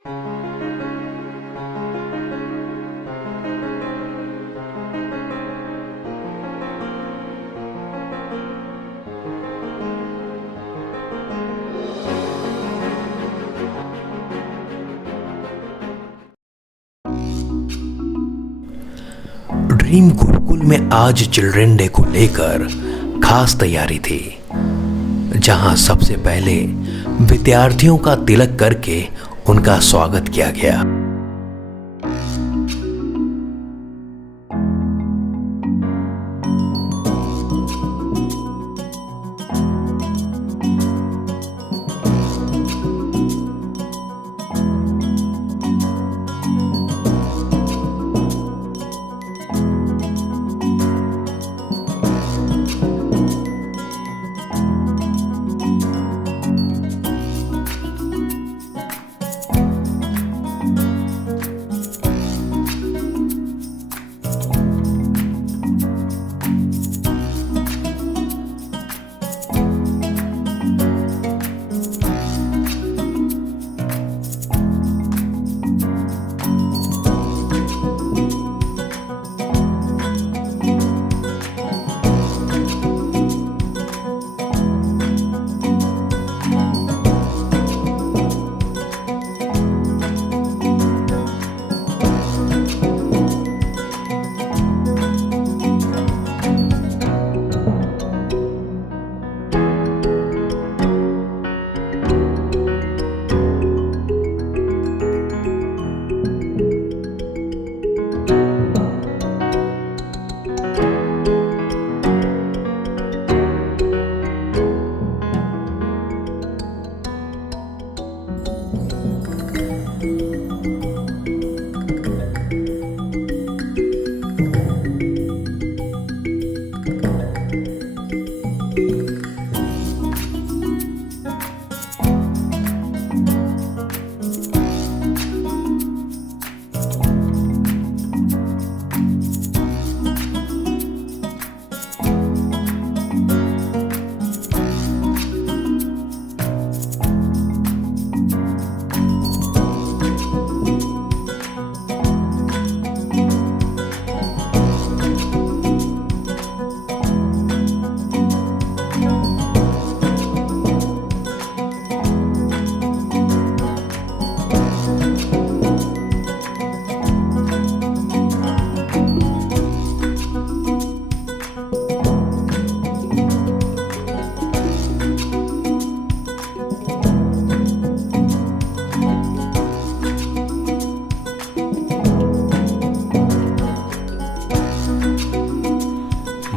Dream Gurukul में आज children day को लेकर खास तैयारी थी, जहां सबसे पहले विद्यार्थियों का तिलक करके उनका स्वागत किया गया।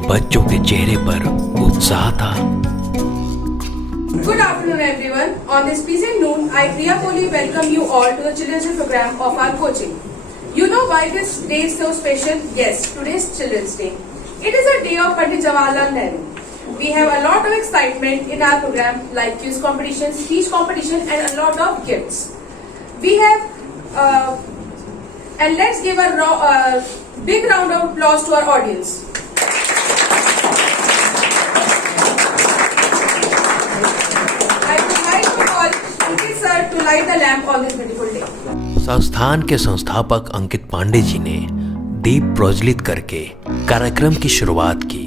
बच्चों के चेहरे पर उत्साह था। Good afternoon everyone. On this pleasant noon, I Priya Kohli welcome you all to the Children's Day program of our coaching. You know why this day is so special? Yes, today is Children's Day. It is a day of Pandit Jawaharlal Nehru. We have a lot of excitement in our program like quiz competition, speech competition and a lot of gifts. We have and let's give a big round of applause to our audience. To light the lamp on this beautiful day. संस्थान के संस्थापक अंकित पांडे जी ने दीप प्रज्वलित करके कार्यक्रम की शुरुआत की।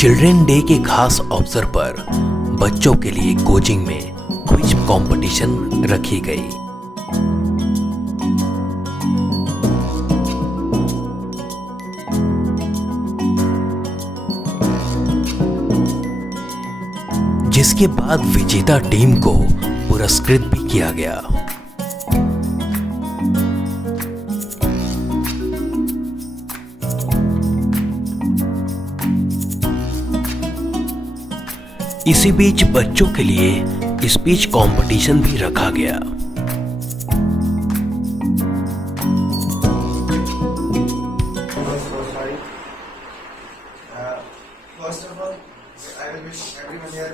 चिल्ड्रन डे के खास अवसर पर बच्चों के लिए कोचिंग में क्विज कंपटीशन रखी गई। जिसके बाद विजेता टीम को पुरस्कृत भी किया गया। इसी बीच बच्चों के लिए स्पीच कंपटीशन भी रखा गया। First of all, I will wish everyone here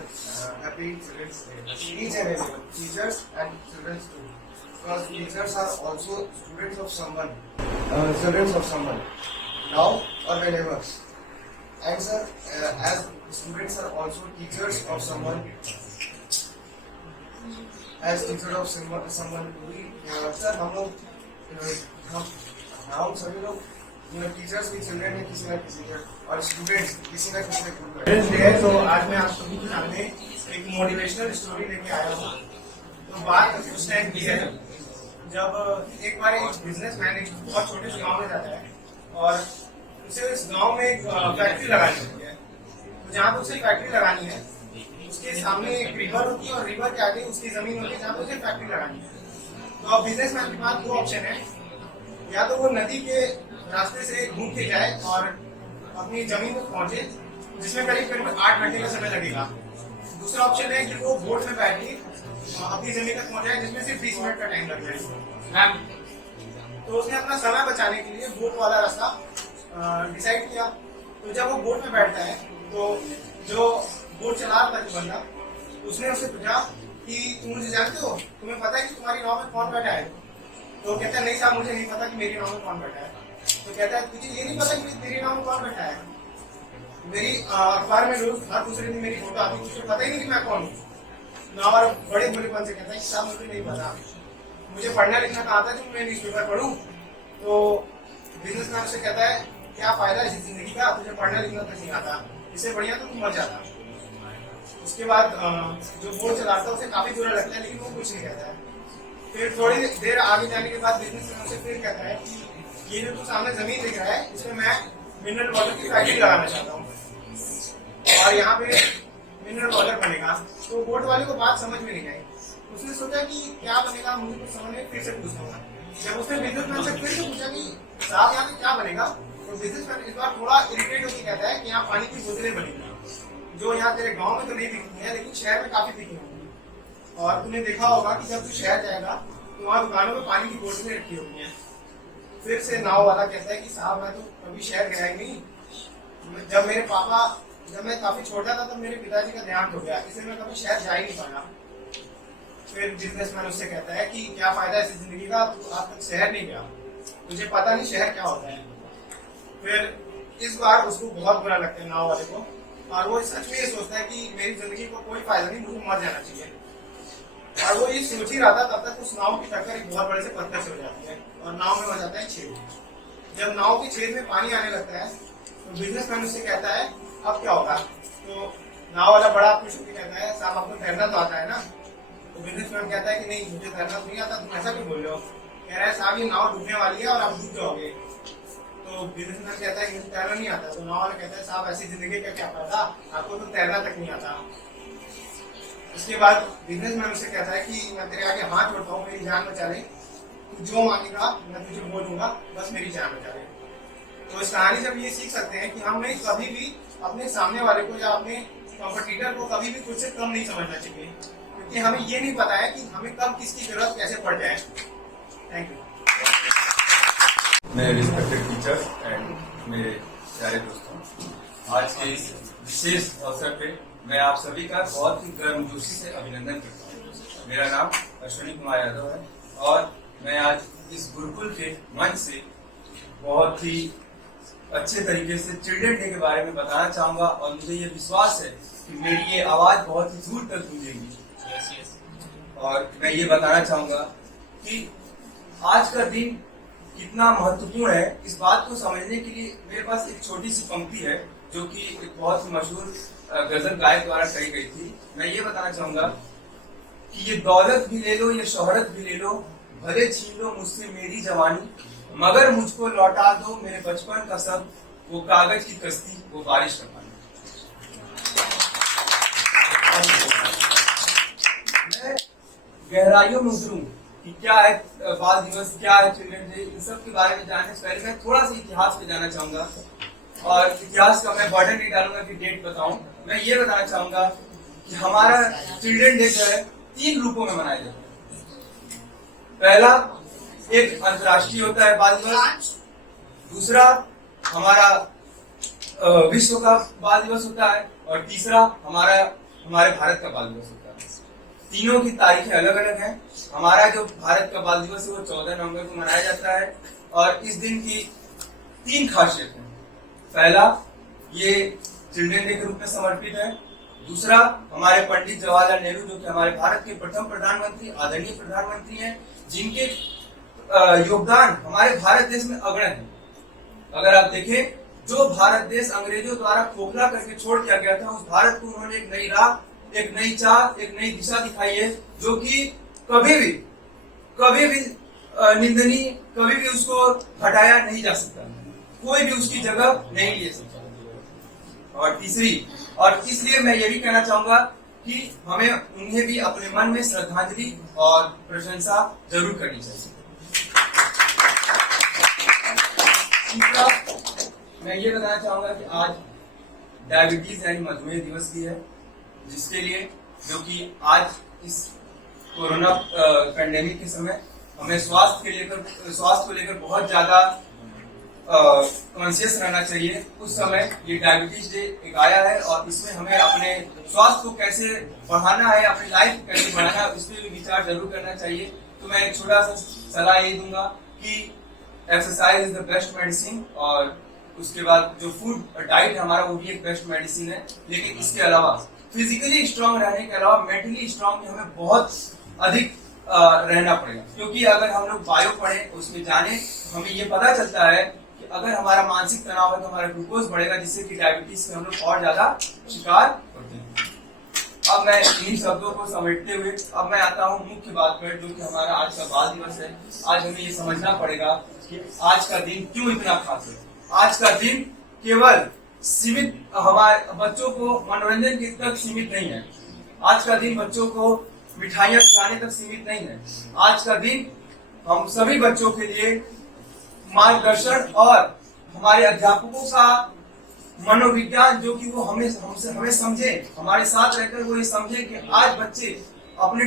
happy Children's Day. Each and everyone, teachers and children too. Because teachers teachers are also students of someone, children of someone, now or whenever. And sir, as students are also teachers of someone, as teacher of someone, sir हम लोग हम सभी लोग teachers भी children है किसी ना किसी के, और स्टूडेंट्स किसी ना किसी के। चिल्ड्रंस डे है तो आज मैं आप सभी के सामने एक मोटिवेशनल स्टोरी लेके आया हूँ। तो बात उस टाइम की है जब एक बार एक बिजनेसमैन एक बहुत छोटे से गांव में जाता है और उसे इस गांव में एक फैक्ट्री लगानी होती है। तो जहाँ पे उसे फैक्ट्री लगानी है उसके सामने एक रिवर होती है और रिवर के आगे उसकी जमीन होती है जहाँ पे उसे फैक्ट्री लगानी है। तो अब बिजनेसमैन के पास दो ऑप्शन है, या तो वो नदी के रास्ते से घूम के जाए और अपनी जमीन तक पहुंचे जिसमें करीब करीब 8 घंटे का समय लगेगा। दूसरा ऑप्शन है कि वो बोट में बैठ के अपनी जमीन तक पहुंच जाए जिसमें सिर्फ 20 मिनट का टाइम लग जाए। तो उसने अपना समय बचाने के लिए बोट वाला रास्ता डिसाइड किया। तो जब वो बोट में बैठता है तो जो बोट चला रहा था बंदा, उसने उससे पूछा कि तुम मुझे जानते हो, तुम्हें पता है कि तुम्हारी नाव में कौन बैठा है? तो कहता है नहीं साहब मुझे नहीं पता कि मेरी नाव में कौन बैठा है। तो कहता है तुझे ये नहीं पता कि तेरी नाव में कौन बैठा है? मेरी अखबार में रोज हर दूसरे दिन मेरी फोटो आती है, तुझे पता ही नहीं कि मैं कौन हूँ। नाव बड़े भोलेपन से कहता है कि साहब मुझे नहीं पता, मुझे पढ़ना लिखना कहा था जो मैं न्यूज़पेपर पढ़ूं। तो बिजनेसमैन से कहता है क्या फायदा है इस जिंदगी का, तुझे पढ़ना लिखना तक नहीं आता, इससे बढ़िया तो तुम मर जाता। उसके बाद जो बोट चलाता है उसे काफी बुरा लगता है लेकिन वो कुछ नहीं कहता है। फिर थोड़ी देर आगे जाने के बाद बिजनेसमैन से फिर कहता है कि ये जो तू सामने जमीन दिख रहा है इसमें मैं मिनरल वाटर की फैक्ट्री लगाना चाहता हूँ और यहाँ पे मिनरल वाटर बनेगा। तो बोट वाले को बात समझ में नहीं आई। उसने सोचा कि क्या बनेगा, मुझे कुछ समझ में, फिर से पूछूंगा। जब उसने बिजनेसमैन से फिर से पूछा कि साहब यहाँ पे क्या बनेगा, तो बिजनेसमैन इस बार थोड़ा इरिटेट होकर कहता है कि यहाँ पानी की बोतलें बनेगी जो यहाँ तेरे गांव में तो नहीं दिखती है लेकिन शहर में काफी दिखी होंगी। और तुमने देखा होगा कि जब तू शहर जाएगा तो वहाँ दुकानों में पानी की बोतलें रखी होती हैं। फिर से नाव वाला कहता है कि साहब मैं तो कभी शहर गया ही नहीं, जब मैं काफी छोटा था तब मेरे पिताजी का देहांत हो गया, इसलिए मैं कभी शहर जा ही नहीं पाया। फिर बिजनेसमैन उससे कहता है कि क्या फायदा है इस जिंदगी का, तू आज तक शहर नहीं गया, तुझे पता नहीं शहर क्या होता है। फिर इस बार उसको बहुत बुरा लगता है नाव वाले को, और वो सच में ये सोचता है कि मेरी जिंदगी को कोई फायदा नहीं, मुझे मर जाना चाहिए। और वो ये सोच ही रहा था तब तक उस नाव की टक्कर एक बहुत बड़े से पत्थर से हो जाती है और नाव में हो जाता है छेद। जब नाव के छेद में पानी आने लगता है तो बिजनेसमैन उससे कहता है अब क्या होगा। तो नाव वाला बड़ा खुश होकर कहता है साहब आपको तैरना तो आता है ना। तो बिजनेसमैन कहता है कि नहीं मुझे तैरना तो नहीं आता, तुम ऐसा क्यों बोल रहे हो? कह रहा है साहब ये नाव डूबने वाली है और आप डूब जाओगे। तो बिजनेसमैन कहता है कि मुझे तैरना नहीं आता। तो नाव वाला कहता है साहब ऐसी जिंदगी का क्या फायदा, आपको तो तैरना तक नहीं आता। उसके बाद बिजनेसमैन उससे कहता है कि मैं तेरे आगे हाथ जोड़ता हूँ, मेरी जान बचा ले, तू जो मांगेगा मैं तुझे बोलूंगा, बस मेरी जान बचा ले। तो इस कहानी से हम ये सीख सकते हैं कि हमें कभी भी अपने सामने वाले को या अपने कॉम्पिटिटर को कभी भी खुद से कम नहीं समझना चाहिए, क्योंकि हमें ये नहीं पता है कि हमें कब किसकी जरूरत कैसे पड़ जाए। Thank you. मेरे रिस्पेक्टेड टीचर्स एंड मेरे प्यारे दोस्तों, आज के इस विशेष अवसर पे मैं आप सभी का बहुत ही गर्मजोशी से अभिनंदन करता हूँ। मेरा नाम अश्विनी कुमार यादव है और मैं आज इस गुरुकुल के मंच से बहुत ही अच्छे तरीके से चिल्ड्रन डे के बारे में बताना चाहूंगा और मुझे ये विश्वास है कि मेरी ये आवाज बहुत ही दूर तक गूंजेगी। और मैं ये बताना चाहूंगा कि आज का दिन कितना महत्वपूर्ण है, इस बात को समझने के लिए मेरे पास एक छोटी सी पंक्ति है जो कि एक बहुत ही मशहूर गजल गायक द्वारा कही गई थी। मैं ये बताना चाहूंगा कि ये दौलत भी ले लो, ये शोहरत भी ले लो, भले छीन लो मुझसे मेरी जवानी, मगर मुझको लौटा दो मेरे बचपन का सब, वो कागज की कश्ती, वो बारिश का पानी। मैं गहराइयों में उतरूं कि क्या है बाल दिवस, क्या है चिल्ड्रन डे, इन सब के बारे में जानने से पहले मैं थोड़ा सा इतिहास पे जाना चाहूंगा। और इतिहास का मैं बर्डन नहीं डालूंगा कि डेट बताऊं, मैं ये बताना चाहूंगा कि हमारा चिल्ड्रन डे जो है 3 रूपों में मनाया जाता है। पहला एक अंतर्राष्ट्रीय होता है बाल दिवस, दूसरा हमारा विश्व का बाल दिवस होता है और तीसरा हमारे भारत का बाल दिवस होता है। तीनों की तारीखें अलग अलग हैं। हमारा जो भारत का बाल दिवस है वो 14 नवंबर को मनाया जाता है और इस दिन की 3 खासियत हैं। पहला, ये चिल्ड्रन डे के रूप में समर्पित है। दूसरा, हमारे पंडित जवाहरलाल नेहरू जो कि हमारे भारत के प्रथम प्रधानमंत्री, आदरणीय प्रधानमंत्री हैं, जिनके योगदान हमारे भारत देश में अग्रणी है। अगर आप देखें, जो भारत देश अंग्रेजों द्वारा खोखला करके छोड़ दिया गया था, उस भारत को उन्होंने एक नई राह, एक नई चाह, एक नई दिशा दिखाई है, जो कि कभी भी निंदनीय, कभी भी उसको हटाया नहीं जा सकता, कोई भी उसकी जगह नहीं ले सकता। और तीसरी, और इसलिए मैं ये भी कहना चाहूंगा कि हमें उन्हें भी अपने मन में श्रद्धांजलि और प्रशंसा जरूर करनी चाहिए। तीसरा, मैं ये बताना चाहूंगा कि आज डायबिटीज यानी मधुमेह दिवस भी है, जिसके लिए, जो कि आज इस कोरोना पैंडेमिक के समय हमें स्वास्थ्य को लेकर बहुत ज्यादा कॉन्शियस रहना चाहिए। उस समय ये डायबिटीज डे एक आया है और इसमें हमें अपने स्वास्थ्य को कैसे बढ़ाना है, अपनी लाइफ कैसे बढ़ाना है, इस पर भी विचार जरूर करना चाहिए। तो मैं एक छोटा सा सलाह ये दूंगा कि exercise is the best medicine, और उसके बाद जो फूड डाइट हमारा वो भी एक बेस्ट मेडिसिन है। लेकिन इसके अलावा फिजिकली स्ट्रांग रहने के अलावा मेंटली स्ट्रांग भी हमें बहुत अधिक रहना पड़ेगा, क्योंकि अगर हम लोग बायो पढ़े, उसमें जाने, हमें ये पता चलता है कि अगर हमारा मानसिक तनाव है तो हमारा ग्लूकोज बढ़ेगा, जिससे कि डायबिटीज के हम लोग और ज्यादा शिकार होते हैं। अब मैं इन शब्दों को समेटते हुए अब मैं आता हूँ मुख्य बात पर, जो कि हमारा आज का बाल दिवस है। आज हमें ये समझना पड़ेगा कि आज का दिन क्यों इतना खास है। आज का दिन केवल सीमित हमारे बच्चों को मनोरंजन की तक सीमित नहीं है। आज का दिन बच्चों को मिठाइयां खिलाने तक सीमित नहीं है। आज का दिन हम सभी बच्चों के लिए मार्गदर्शन और हमारे अध्यापकों का मनोविज्ञान, जो कि वो हमें समझे, हमारे साथ रहकर वो ये समझे कि आज बच्चे अपने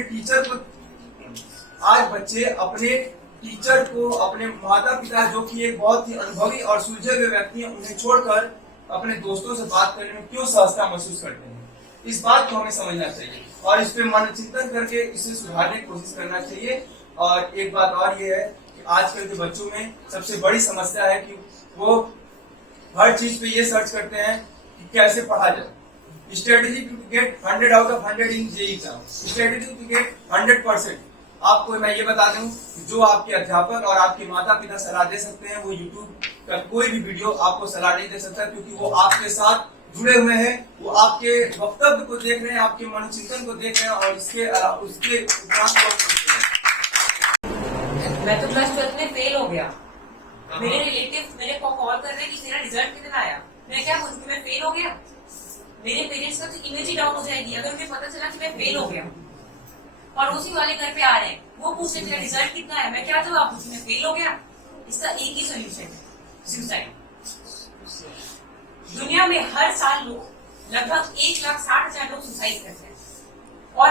टीचर को, अपने माता पिता जो कि एक बहुत ही अनुभवी और सुलझे हुए व्यक्ति हैं, उन्हें छोड़कर अपने दोस्तों से बात करने में क्यों सहजता महसूस करते हैं। इस बात को हमें समझना चाहिए और इस पे मन चिंतन करके इसे सुधारने की कोशिश करना चाहिए। और एक बात और ये है कि आजकल के बच्चों में सबसे बड़ी समस्या है कि वो हर चीज पे ये सर्च करते हैं कि कैसे पढ़ा जाए। Strategy to get 100 out of 100 in JEE exam, strategy to get 100%। आपको मैं ये बता दूं, जो आपके अध्यापक और आपके माता पिता सलाह दे सकते हैं, वो यूट्यूब का कोई भी वीडियो आपको सलाह नहीं दे सकता, क्योंकि वो आपके साथ जुड़े हुए हैं, वो आपके वक्तव्य को देख रहे हैं, आपके मनोचिंतन को देख रहे हैं और उसके उपरांत मैं तो क्लास 12 में फेल हो गया। मेरे रिलेटिव मेरे को कॉल कर रहे हैं कि तेरा रिजल्ट कितना आया। मैं क्या बोलूं कि मैं फेल हो गया? मेरे पेरेंट्स का तो इमेज ही डाउन हो जाएगी अगर उन्हें पता चला कि मैं फेल हो गया। पड़ोसी वाले घर पे आ रहे हैं, वो पूछते तेरा रिजल्ट कितना है, मैं क्या जवाब दूं? मैं फेल हो गया। इसका एक ही सोल्यूशन है, सुसाइड। दुनिया में हर साल लोग लगभग 1,60,000 लोग सुसाइड करते हैं और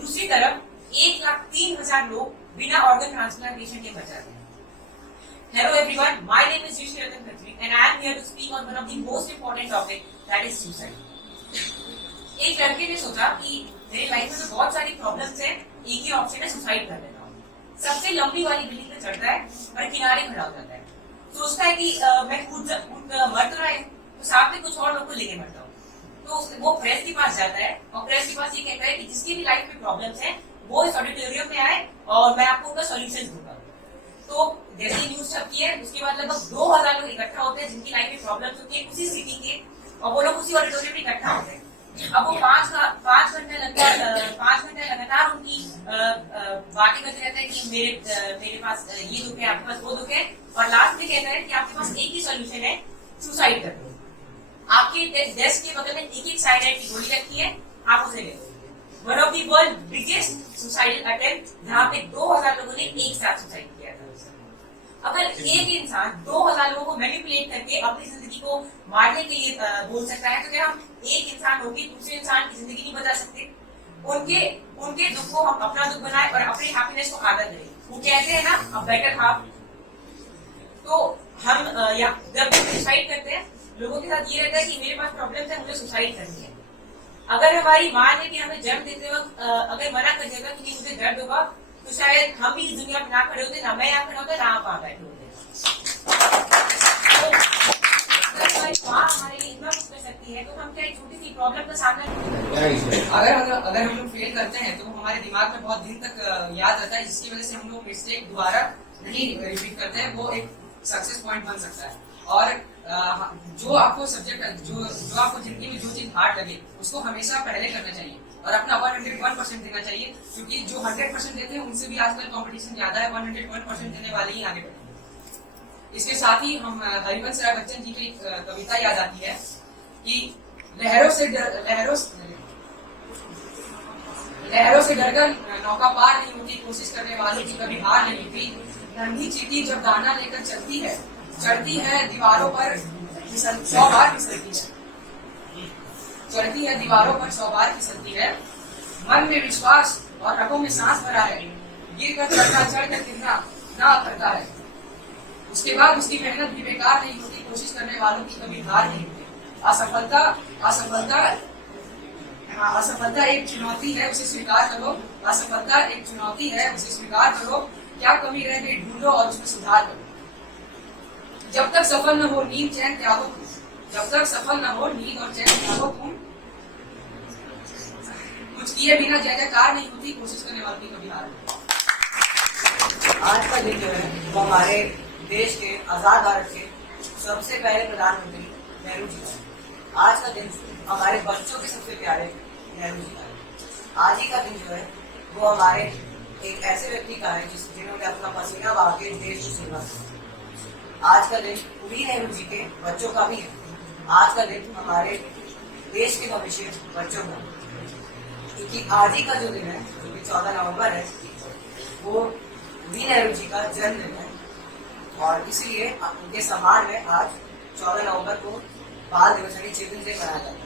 दूसरी तरफ 1,03,000 लोग बिना ऑर्गन ट्रांसप्लांटेशन के बच जाते हैं। Hello everyone, my name is Rishi Ratan Khatri and I am here to speak on one of the most important topic, that is suicide. एक लड़के ने सोचा कि मेरी लाइफ में तो बहुत सारी प्रॉब्लम्स हैं, एक ही ऑप्शन है सुसाइड कर लेता हूँ। सबसे लंबी वाली बिल्डिंग पे चढ़ता है और किनारे खड़ा हो जाता है। सोचता है कि मैं खुद मर तो रहा है, तो साथ में कुछ और लोग को लेके मरता हूँ। तो वो प्रेस के पास जाता है और प्रेस के पास ये कहता है कि जिसकी भी लाइफ में प्रॉब्लम्स हैं वो इस ऑडिटोरियम में आए और मैं आपको उनका सॉल्यूशन दूंगा। तो जैसे न्यूज छपती है, उसके बाद लगभग 2,000 लोग इकट्ठा होते हैं जिनकी लाइफ में प्रॉब्लम्स होती है उसी सिटी के, और वो लोग उसी ऑडिटोरियम में इकट्ठा होते हैं। अब वो 5 घंटे लगातार उनकी बातें करते रहते हैं कि मेरे पास ये दुख है, आपके पास वो दुख है, और लास्ट में कहता है कि आपके पास एक ही सोल्यूशन है, सुसाइड कर लो। आपके डेस्क के बगल में एक साइनाइड की गोली रखी है, आप उसे ले लो। One of the world biggest suicidal attempt, जहाँ पे 2,000 लोगों ने एक साथ सुसाइड किया था। अगर एक इंसान 2,000 लोगों को मैनिपुलेट करके अपनी जिंदगी को मारने के लिए बोल सकता है, तो क्या हम एक इंसान होकर दूसरे इंसान की जिंदगी नहीं बचा सकते? उनके दुख को हम अपना दुख बनाए और अपने हैप्पीनेस को आदर करें। वो कहते हैं ना, अ बेटर हाफ। तो हम जब सुसाइड करते हैं, लोगों के साथ ये रहता है कि मेरे पास प्रॉब्लम है, मुझे सुसाइड करनी है। अगर हमारी माँ ने कि हमें जन्म देते वक्त अगर मना कर दिया था कि मुझे दर्द होगा, तो शायद हम भी इस दुनिया में ना खड़े होते, ना मैं यहाँ खड़ा होता, ना आप वहाँ बैठे होते। अगर हमारी माँ हमारे लिए इतना कुछ कर सकती है, तो हम क्या एक छोटी सी प्रॉब्लम का सामना अगर हम लोग फेल करते हैं तो हमारे दिमाग में बहुत दिन तक याद रहता है, जिसकी वजह से हम लोग मिस्टेक दोबारा नहीं रिपीट करते हैं, वो एक सक्सेस पॉइंट बन सकता है। और जो आपको सब्जेक्ट जो आपको जिंदगी में जो चीज हार्ड लगे उसको हमेशा पहले करना चाहिए और अपना 101% देना चाहिए, क्योंकि जो 100% देते हैं उनसे भी आजकल कंपटीशन ज्यादा है। 101% देने वाले ही आगे बढ़े। इसके साथ ही हम हरिवंश राय बच्चन जी की एक कविता याद आती है कि लहरों से डरकर नौका पार नहीं होती, कोशिश करने वालों की कभी हार नहीं होती। नन्ही चींटी जब दाना लेकर चलती है, चढ़ती है दीवारों पर 100 बार फिसलती है, चढ़ती है दीवारों पर 100 बार फिसलती है। मन में विश्वास और रगों में सांस भरा है, गिर कर चढ़कर गिरना ना करता है। उसके बाद उसकी मेहनत भी बेकार नहीं होती, कोशिश करने वालों की कभी हार नहीं होती। असफलता एक चुनौती है, उसे स्वीकार करो। असफलता एक चुनौती है, उसे स्वीकार करो। क्या कमी रह गई ढूंढो और उसमें सुधार करो। जब तक सफल न हो नींद चैन त्यागो तुम, जब तक सफल न हो नींद और चैन त्यागो तुम। कुछ किए बिना जय जयकार नहीं होती, कोशिश करने वालों की कभी हार नहीं। आज का दिन जो है वो हमारे देश के आजाद भारत के सबसे पहले प्रधानमंत्री नेहरू जी का। आज का दिन हमारे बच्चों के सबसे प्यारे नेहरू जी का है। आज ही का दिन जो है वो हमारे एक ऐसे व्यक्ति का है जिन्होंने अपना पसीना बहा के देश को सेवा की। आज का दिन पूरी नेहरू जी के बच्चों का भी है। आज का दिन हमारे देश के भविष्य बच्चों का, क्योंकि आज ही का जो दिन है, जो कि 14 नवंबर है, वो वी नेहरू जी का जन्मदिन है और इसीलिए उनके सम्मान में आज 14 नवंबर को बाल दिवस यानी चिल्ड्रन डे मनाया जाता है।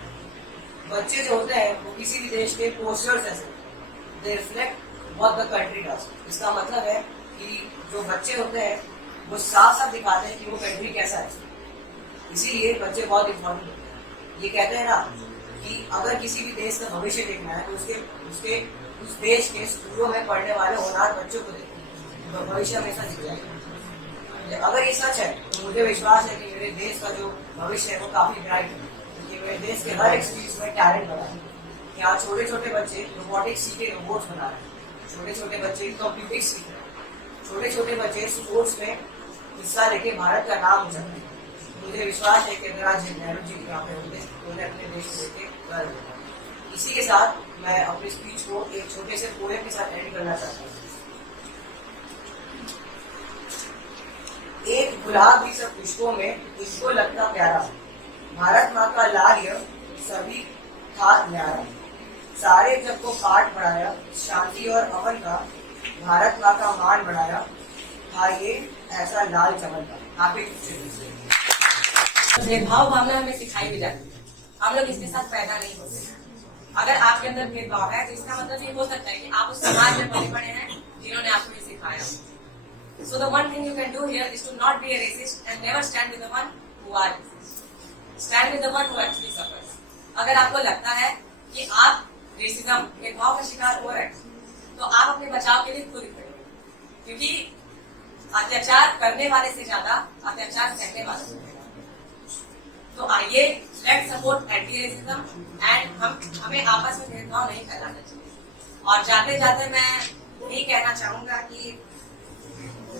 बच्चे जो होते हैं वो किसी भी देश के पोस्टर्स ऐसे दे reflect what the country does. इसका मतलब है कि जो बच्चे होते हैं वो साफ साफ दिखाते हैं कि वो कंट्री कैसा है। इसीलिए बच्चे बहुत इम्पोर्टेंट होते हैं। ये कहते हैं ना कि अगर किसी भी देश का भविष्य देखना है तो उसके उस देश के स्कूलों में पढ़ने वाले होनहार बच्चों को देखना, तो भविष्य हमेशा दिख जाएगा। अगर ये सच है तो मुझे विश्वास है कि मेरे देश का जो भविष्य है वो काफी ब्राइट है, क्योंकि मेरे देश के हर एक चीज में टैलेंट बना है। यहाँ छोटे छोटे बच्चे रोबोटिक्स सीख के रोबोट्स बना रहे हैं, छोटे छोटे बच्चे कंप्यूटिक्स सीख रहे हैं, छोटे छोटे बच्चे स्पोर्ट्स में हिस्सा लेके भारत का नाम उछल रहे हैं। मुझे विश्वास है कि अगर आज नेहरू जी यहाँ पे होते तो उन्हें अपने देश को लेके गर्व होगा। इसी के साथ मैं अपनी स्पीच को एक छोटे से पोएम के साथ एंड करना चाहता हूँ। एक गुलाब भी सब पुष्पों में इसको लगता प्यारा, भारत माँ का लाल सभी था न्यारा। सारे जग को पाठ पढ़ाया, शांति और अमन का, भारत माँ का मान बढ़ाया, था ये ऐसा लाल चमन का। Happy children's day. भेदभाव भावना हमें सिखाई भी जाती है, हम लोग इसके साथ पैदा नहीं होते। अगर आपके अंदर भेदभाव है तो इसका मतलब ये हो सकता है कि आप उस समाज में पले बड़े हैं जिन्होंने आपको ये सिखाया। So the one thing you can do here is to not be a racist and never stand with the one who are racist. Stand with the one who actually suffers. अगर आपको लगता है कि आप रेसिज्म भेदभाव का शिकार हो रहे हैं तो आप अपने बचाव के लिए खुद खड़े, क्योंकि अत्याचार करने वाले से ज्यादा अत्याचार सहने वाले से। तो आइए let's support anti racism and हमें आपस में भेदभाव नहीं फैलाना चाहिए। और जाते जाते मैं यही कहना चाहूंगा कि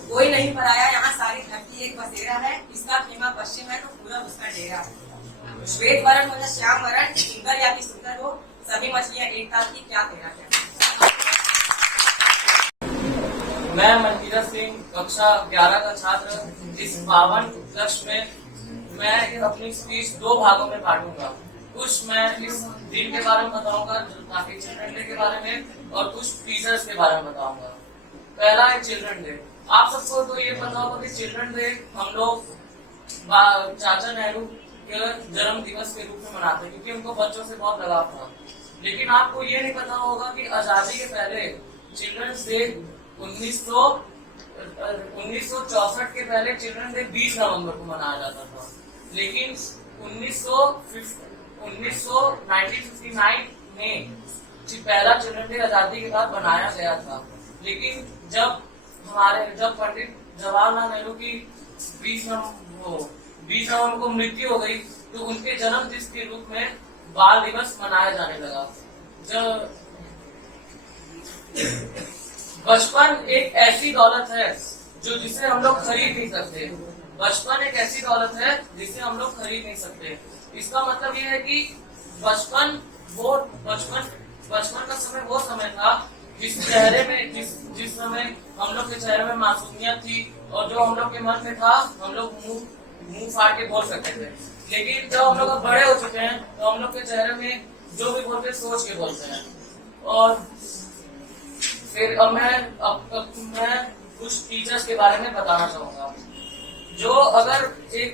कोई नहीं पराया, यहाँ सारी धरती एक बसेरा है, इसका खेमा पश्चिम है तो पूरा उसका डेरा है। श्वेत वरण हो या श्याम वरण, सुंदर या कि सुंदर हो, सभी मछलियां एक ताल की, क्या तेरा क्या। मैं मनकीरत सिंह कक्षा 11 का छात्र। इस पावन उपलक्ष्य में मैं अपनी स्पीच 2 भागों में बांटूंगा। कुछ मैं इस दिन के बारे में बताऊंगा ताकि चिल्ड्रन डे के बारे में, और कुछ टीचर्स के बारे में बताऊंगा। पहला है चिल्ड्रन डे। आप सबको तो ये पता होगा कि चिल्ड्रन डे हम लोग चाचा नेहरू के जन्म दिवस के रूप में मनाते हैं, क्योंकि उनको बच्चों से बहुत लगाव था। लेकिन आपको ये नहीं पता होगा कि आजादी के पहले चिल्ड्रंस डे 1964 के पहले चिल्ड्रन डे 20 नवंबर को मनाया जाता था। लेकिन 1959 में पहला चिल्ड्रन डे आजादी के बाद बनाया गया था, लेकिन जब पंडित जवाहरलाल नेहरू की 20 नवंबर को मृत्यु हो गई तो उनके जन्म दिवस के रूप में बाल दिवस मनाया जाने लगा। जब बचपन एक ऐसी दौलत है जिसे हम लोग खरीद नहीं सकते। बचपन एक ऐसी दौलत है जिसे हम लोग खरीद नहीं सकते। इसका मतलब ये है कि बचपन का समय वो समय था जिस समय हम लोग के चेहरे में मासूमियत थी और जो हम लोग के मन में था हम लोग मुंह फाड़ के बोल सकते थे। लेकिन जब हम लोग अब बड़े हो चुके हैं तो हम लोग के चेहरे में जो भी बोलते हैं सोच के बोलते हैं। और फिर अब मैं कुछ टीचर्स के बारे में बताना चाहूंगा। जो अगर एक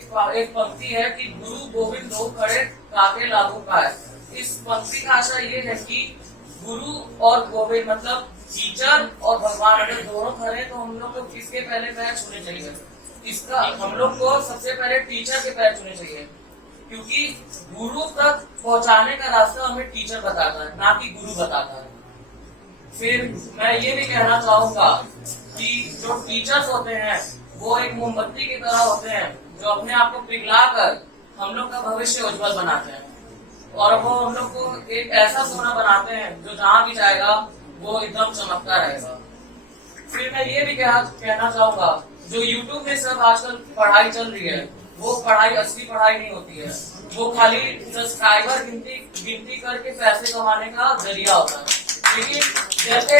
पंक्ति है कि गुरु गोविंद दो खड़े काके लागू पाए, इस पंक्ति का आशा ये है कि गुरु और गोविंद मतलब टीचर और भगवान अगर दोनों खड़े तो हम लोग को किसके पहले पैर छूने चाहिए? इसका हम लोग को सबसे पहले टीचर के पैर छूने चाहिए, क्योंकि गुरु तक पहुंचाने का रास्ता हमें टीचर बताता है, ना कि गुरु बताता है। फिर मैं ये भी कहना चाहूंगा कि जो टीचर्स होते हैं वो एक मोमबत्ती की तरह होते हैं जो अपने आप को पिघलाकर हम लोग का भविष्य उज्जवल बनाते हैं, और वो हम लोग को एक ऐसा सोना बनाते हैं जो जहाँ भी जाएगा वो एकदम चमकता रहेगा। फिर मैं ये भी कहना चाहूंगा, जो YouTube में सब आजकल पढ़ाई चल रही है वो पढ़ाई असली पढ़ाई नहीं होती है, वो खाली सब्सक्राइबर गिनती करके पैसे कमाने का जरिया होता है। लेकिन जैसे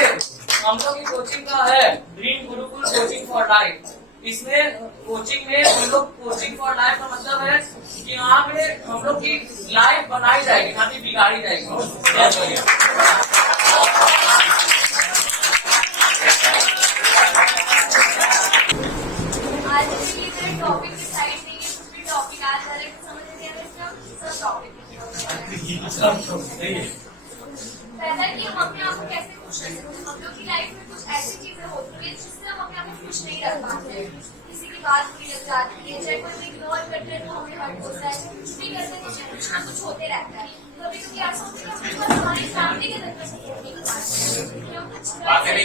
हम लोग की कोचिंग का है dream Gurukul coaching for life, इसमें कोचिंग में हम लोग कोचिंग फॉर लाइफ का मतलब है कि यहाँ पे हम लोग की लाइफ बनाई जाएगी, ना कि बिगाड़ी जाएगी। टॉपिक डिसाइड नहीं है, कुछ भी टॉपिक आज वाले को समझ नहीं आ रहा, सब टॉपिक पहला कि हम अपने आप को कैसे खुश रख सकते हैं। हम लोग की लाइफ में कुछ ऐसी चीजें होती है जिससे हम अपने आप को खुश नहीं रख पाते हैं। किसी की बात बुरी लग जाती है, चाहे कोई इग्नोर करते हैं तो हमें हर्ट होता है, चाहे कुछ भी करते हैं तो कुछ ना कुछ होते रहता है। कभी कभी आप सोचते हैं हमारी फैमिली के अंदर सपोर्ट नहीं कर पाते, हम कुछ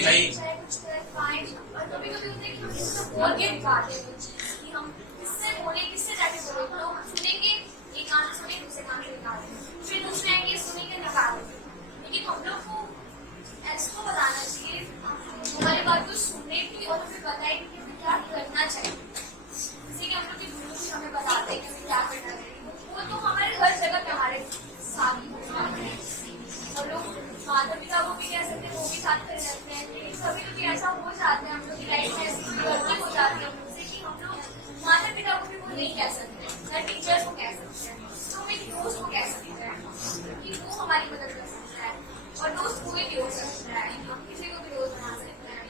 चाहे कुछ कर पाए, और कभी कभी होता है कि हम किसी को बोल के दिखाते हैं कि हम किससे बोले, किससे जाके बोले, तो हम सुनेंगे एक गाना सुने दूसरे गाने निकाले, फिर दूसरे आएंगे सुनेंगे निकाले। लेकिन हम लोग को ऐसा बताना चाहिए, हमारी बात को सुनने भी और हमें बताए कि हमें क्या करना चाहिए। जैसे कि हम लोग के गुरु जी हमें बताते हैं कि हमें क्या करना चाहिए, वो तो हमारे हर जगह पे हमारे साथ ही हम लोग माता पिता को भी कह सकते हैं, वो भी साथ खड़े रहते हैं। लेकिन कभी कभी ऐसा हो जाता है हम लोग की लाइफ में ऐसी गलती हो जाती है हमसे कि हम लोग माता पिता को भी वो नहीं कह सकते, ना टीचर्स को कह सकते हैं, तो हम एक दोस्त को कह सकते हैं कि वो हमारी मदद कर सकता है। और दोस्त कोई भी हो सकता है, हम किसी को भी दोस्त बना सकते हैं।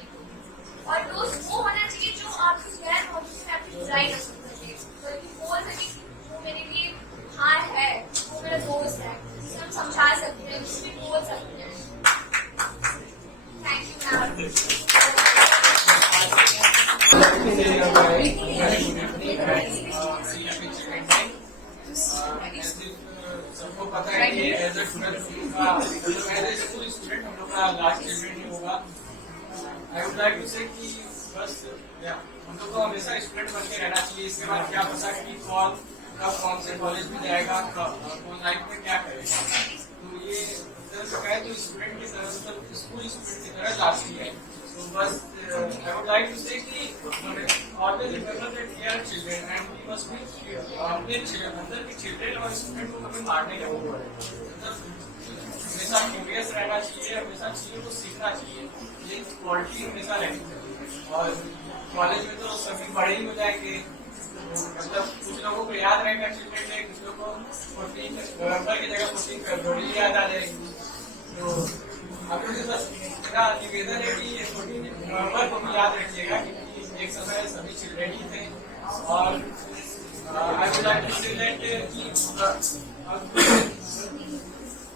और दोस्त वो होना चाहिए जो आपकी गैर मौजूदगी में आपकी बुराई न सुन सके, बल्कि बोल सके वो मेरे लिए हाँ है, वो मेरा दोस्त है, जिसे हम समझा सकते हैं, जिसे भी बोल सकते हैं। Thank you ma'am. सबको पता है कि as a student school student हम लोग का लास्ट चिल्ड्रन ही होगा। आई वुड लाइक टू से कि बस हम लोग को हमेशा स्टूडेंट बन के रहना चाहिए। इसके बाद क्या पता कि कौन से कॉलेज में जाएगा, कौन लाइफ में क्या करेगा। तो ये जो स्टूडेंट की तरह स्कूल स्टूडेंट की तरह लास्ट है। तो बस I would like to say कि always remember that we are children and we must be अपने अंदर के children और स्टूडेंट को कभी मारने का वो है। हमेशा क्यूरियस रहना चाहिए, हमेशा चीजों को सीखना चाहिए, ये क्वालिटी हमेशा रहनी चाहिए। और कॉलेज में तो सभी बड़े ही हो जाएंगे, मतलब कुछ लोगों को याद रहेगा चिल्ड्रन डे, कुछ लोगों को 14 नवंबर की जगह 14 फरवरी याद आ जाएगी। तो आप लोग बस मेरा निवेदन है कि 14 नवंबर को भी याद रखिएगा, क्योंकि एक समय सभी चिल्ड्रन ही थे। और I would like to say that कि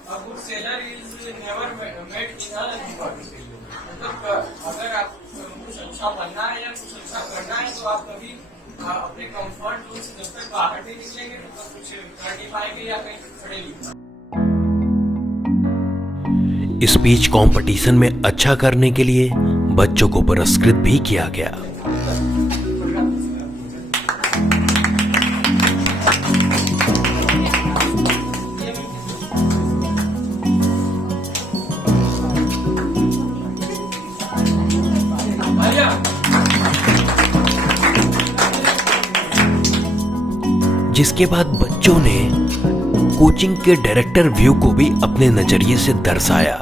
a good sailor is never made in a difficult मतलब अगर आप कुछ अच्छा बनना है या कुछ अच्छा करना है तो आप कभी अपने कंफर्ट जोन से जब तक बाहर नहीं निकलेंगे तब तक कुछ कर नहीं पाएंगे या कहीं खड़े नहीं। स्पीच कंपटीशन में अच्छा करने के लिए बच्चों को पुरस्कृत भी किया गया। जिसके बाद बच्चों ने कोचिंग के डायरेक्टर व्यू को भी अपने नजरिए से दर्शाया।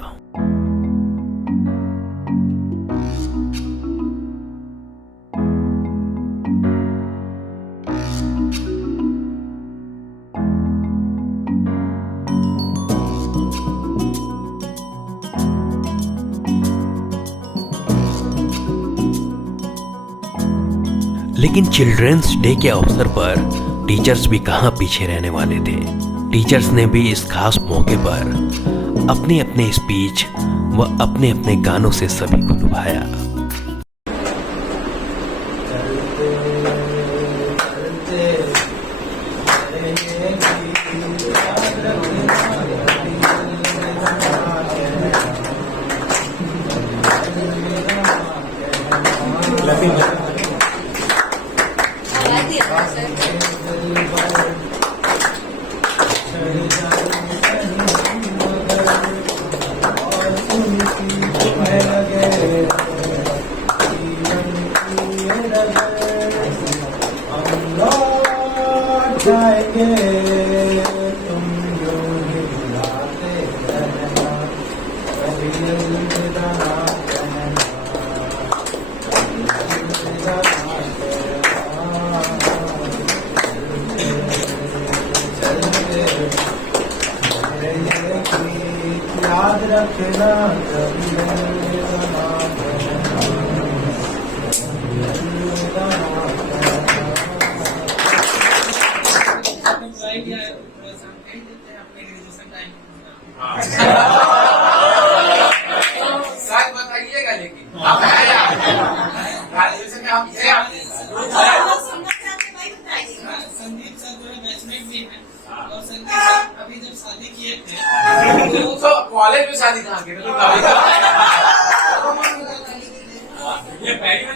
लेकिन चिल्ड्रंस डे के अवसर पर टीचर्स भी कहां पीछे रहने वाले थे। टीचर्स ने भी इस खास मौके पर अपने अपने स्पीच व अपने अपने गानों से सभी को लुभाया। याद रखना सच बताइएगा लेकिन संदीप सर जो है बैचमेट भी है और संदीप सर अभी जब शादी किए थे तो कॉलेज में शादी कहाँ की ये पहली में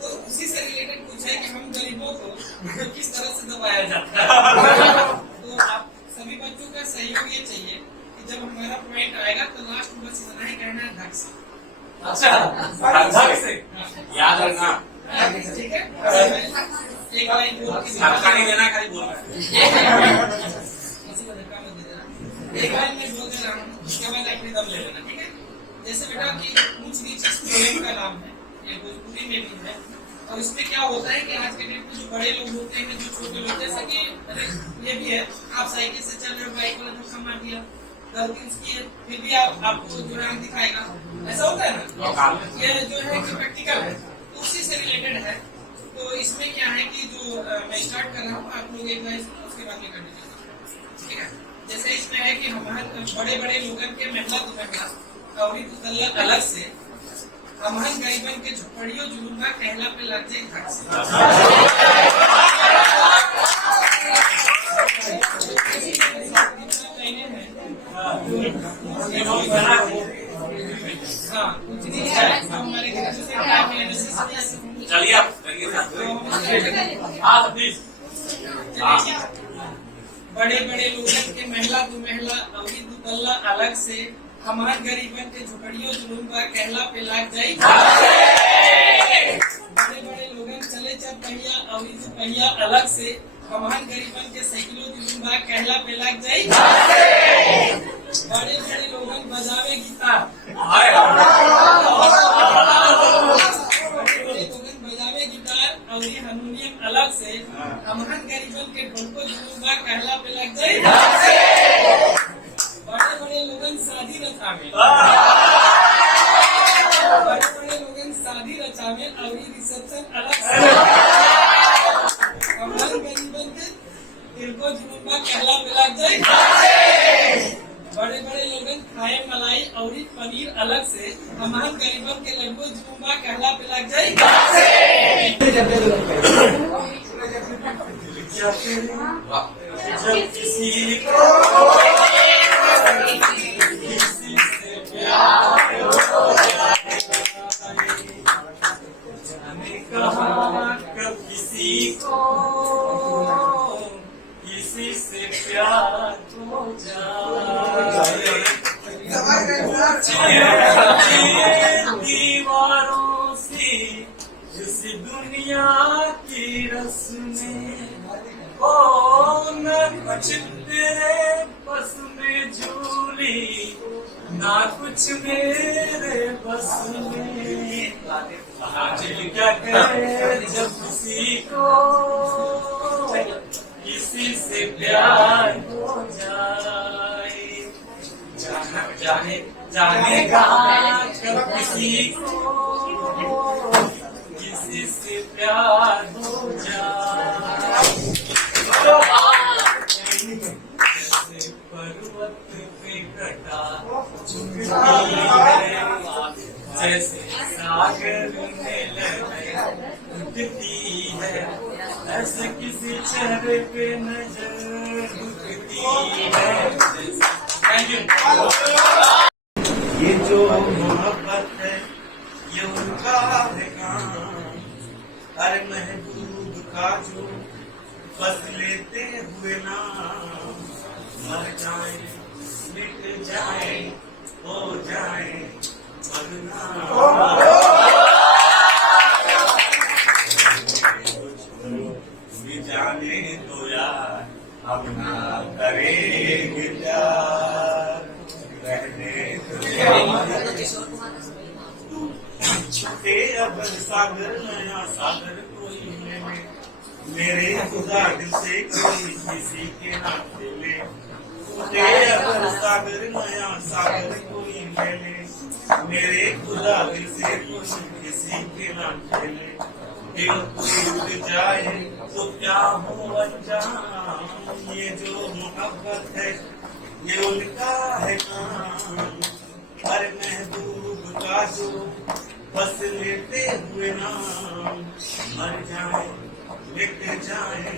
तो उसी से रिलेटेड पूछा है कि हम गरीबों को किस तरह से दबाया जाता है। तो आप सभी बच्चों का सहयोग ये चाहिए कि जब हमारा पॉइंट आएगा तो लास्ट में बस इतना ही कहना है धक से। अच्छा धक से याद रखना ठीक है। एक लाइन बोल के नहीं देना खाली बोल एक लाइन में बोल दे रहा हूँ उसके बाद अपनी दम ले लेना ठीक है। जैसे बेटा कि ऊंच नीच स्टूडेंट का नाम है ये भोजपुरी में भी है और इसमें क्या होता है कि आज के डेट में जो बड़े लोग होते हैं जो छोटे लोग जैसे कि ये भी है आप साइकिल से चल रहे हो बाइक वाला धक्का मार दिया गलती उसकी है फिर भी आपको जो रंग दिखाएगा ऐसा होता है ना। ये जो है कि प्रैक्टिकल है तो उसी से रिलेटेड है। तो इसमें क्या है कि जो मैं स्टार्ट कर रहा हूँ आप लोग एक लाइन उसके बाद में करने ठीक है। जैसे इसमें है कि हमारे बड़े बड़े लोगन के महिला तो महिला और अलग से हमारे गरीबन के झुपड़ियों जुलूंगा कहला पे लग जाए धक से। चलिए बड़े बड़े लोगन के महिला दो महिला अवरी दो तल्ला अलग से हमारे गरीबन के झुपड़ियों जुलूंगा कहला पे लग जाए। बड़े बड़े लोगन चले चल पहिया अवरी दो पहिया अलग से हमारे गरीबन के साइकिलों जुलूंगा कहला पे लग जाए। बड़े बड़े लोगन बजावे गिटार बजावे गिटार और हारमोनियम अलग से हमारे गरीबन के ढोलको जुलूंगा कहला पे लग जाए। बड़े बड़े लोगन शादी रचावे बड़े बड़े लोगन शादी रचावे और रिसेप्शन अलग से हमारे गरीबन के दिल को जुलूंगा कहला पे लग जाए। अलग से हमारे गरीबों के लड्डू झूमा कहला पिला जाए जब किसी को किसी से प्यार हो जाए, जाने कहाँ कब किसी को किसी से प्यार हो जाए। दीवारों से इस दुनिया की रस्में ओ न कुछ तेरे बस में झूली, ना कुछ मेरे बस में। दिल क्या करे जब किसी को किसी से प्यार हो जाए, जाने कहाँ कब किसी को किसी से प्यार हो जाए। जैसे पर्वत पे घटा झुकती है, जैसे सागर में लहरें उठती है, ऐसे किसी चेहरे पे नजर रुकती है। ये जो मोहब्बत है ये उनका है काम, अरे महबूब का जो बस लेते हुए नाम, मर जाए मिट जाए हो जाए बदनाम। जाने तो यार अब ना करेंगे प्यार, रहने छुटे अब सागर नया सागर कोई मिले, मेरे खुदा दिल से कोई किसी के ना मिले। छुटे अब सागर नया सागर कोई मिले, मेरे खुदा दिल से कोई किसी के ना मिले। दिल टूट जाए तो क्या हो अनजान, ये जो मोहब्बत है ये उनका है काम, हर महबूब का जो बस लेते हुए नाम, मर जाए मिट जाए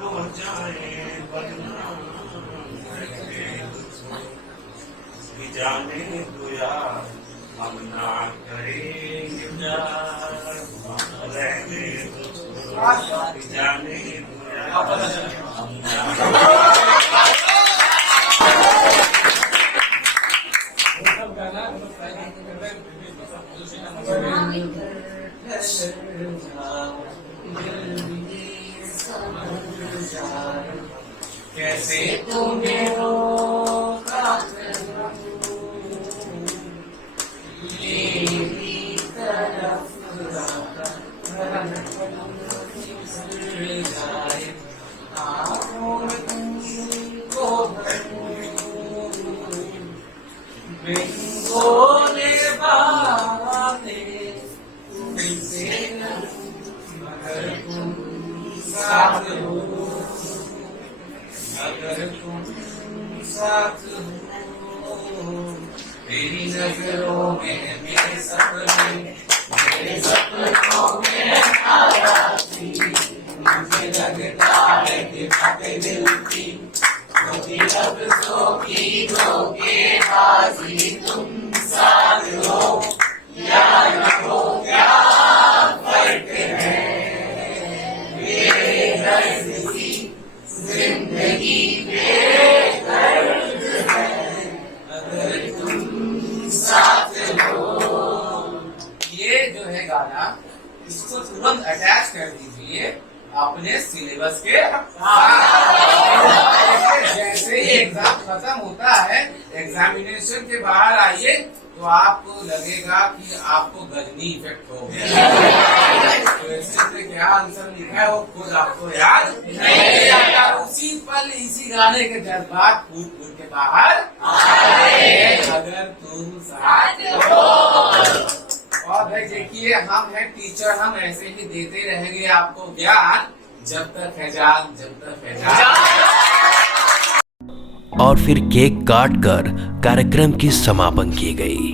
हो जाए बदनाम। जाने तो यार हम ना करेंगे प्यार, रहने तो जाने तो यार हम कैसे तुम्हें रोका मेरी तरफ जाए, आँखों में तुमको बिन बोले बातें तुमसे मगर तुम साथ हो, अगर तुम साथ हो तेरी नजरों में मेरे सपनों में आवाज़ी, मुझे लगता है कि बातें दिल की क्योंकि लफ्ज़ों की धोखेबाजी, तुम साथ हो या न हो क्या फर्क है, मेरे दर्द की जिंदगी बेदर्द है, अगर तुम साथ हो। ये जो है गाना इसको तुरंत अटैच कर दीजिए अपने सिलेबस के जैसे ही एग्जाम खत्म होता है, एग्जामिनेशन के बाहर आइए तो आपको लगेगा कि आपको गजनी इफेक्ट हो गया। तो इससे क्या आंसर लिखा है वो खुद आपको याद नहीं आता, उसी पल इसी गाने के जज्बात फूट फूट के बाहर आए, अगर तुम साथ हो। और भाई देखिए हम हैं टीचर, हम ऐसे ही देते रहेंगे आपको ज्ञान जब तक है जान, जब तक है जान। और फिर केक काट कर कार्यक्रम की समापन की गई।